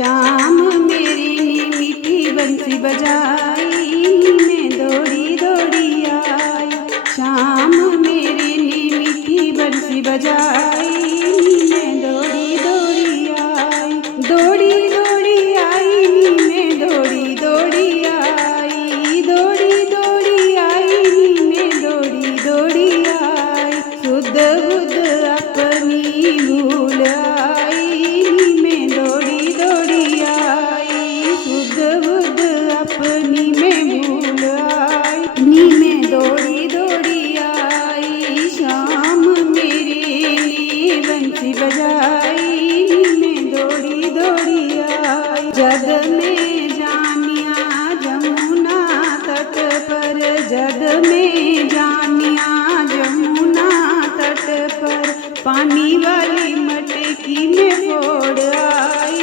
शाम मेरी ने मीठी बंसी बजाई, मैं दौड़ी दौड़ी आई। शाम मेरे ने मीठी बंसी बजाई, मैं दौड़ी दौड़ी आई। दौड़ी दौड़ी आई नी मैं दौड़ी दौड़ी आई। दौड़ी दौड़ी आई नी मैं दौड़ी दौड़ी आई। सुध बुध अपनी भूल आई नी मैं दौड़ी दौड़ी आई। सुध बुध अपनी मैं भूल आई नी मैं दौड़ी दौड़ी आई। शाम मेरे ने बंसी बजाई नी मैं दौड़ी दौड़ी आई। जग में जानिया जमुना तट पर, जग में जानिया जमुना तट पर, पानी वाली मटकी में फोड़ आई,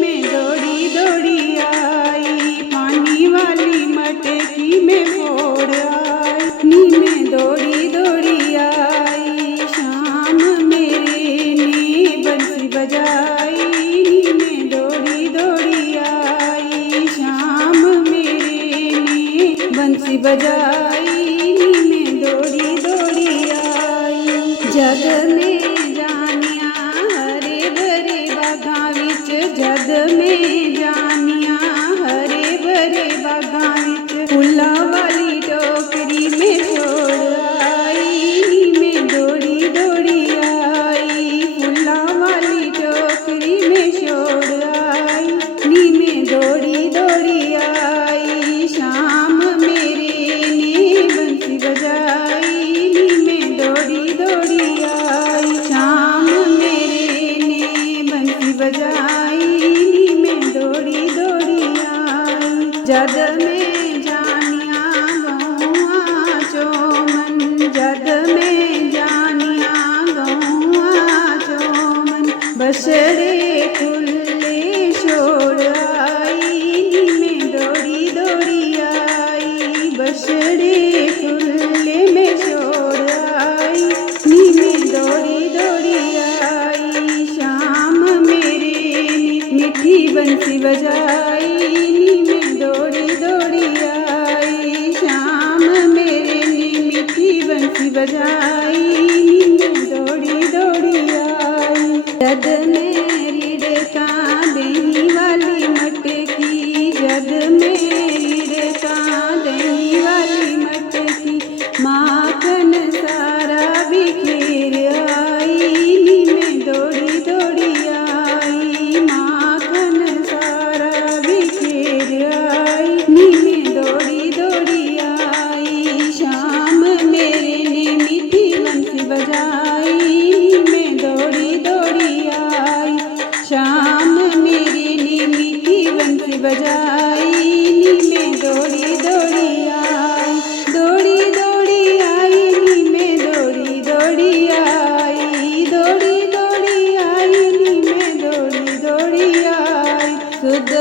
मैं दौड़ी दौड़ी आई। पानी वाली मटकी में फोड़ आई, नी मैं दौड़ी दौड़ी आई। शाम मेरे ने बंसी बजाई, नी मैं दौड़ी दौड़ी आई। शाम मेरे ने बंसी बजाई, नी मैं दौड़ी दौड़ी आई। जग में जानिया हरे भरे बागां विच, जग में जानिया हरे भरे बागां विच, फुल्लां वाली टोकरी में छोड़ आई, नी मैं दौड़ी दौड़ी आई। फुल्लां वाली टोकरी में छोड़ आई, नी मैं दौड़ी दौड़ी आई। शाम मेरे ने बंसी बजाई, नी मैं दौड़ी दौड़ी आई। शाम मेरे ने बंसी बजाई, नी मैं दौड़ी दौड़ी आई। जग में जानिया गौआ चोमन, जग में जानिया गौआ चोमन, बछड़े खुले छोड़ आई, नी मैं दौड़ी दौड़ी आई। बछड़े खुले में छोड़ आई, नी मैं दौड़ी दौड़ी आई। शाम मेरे ने मीठी बंसी बजाई, नी मैं दौड़ी दौड़ी आई। शाम मेरे ने मीठी बंसी बजाई, नी मैं दौड़ी दौड़ी आई। जग में रिड़का दही वाली मटकी, जग में रिड़का दही वाली मटकी, माखन सारा बिखेर आई, नी मैं दौड़ी दौड़ी आई। माखन सारा बिखेर आई, नी मैं दौड़ी दौड़ी आई। शाम मेरे ने मीठी बंसी बजाई, नी मैं दौड़ी दौड़ी आई। शाम मेरे ने मीठी बंसी बजाई, नी मैं दौड़ी दौड़ी आई। दौड़ी दौड़ी आई नी मैं दौड़ी दौड़ी आई। दौड़ी दौड़ी आई नी मैं दौड़ी दौड़ी आई। सुध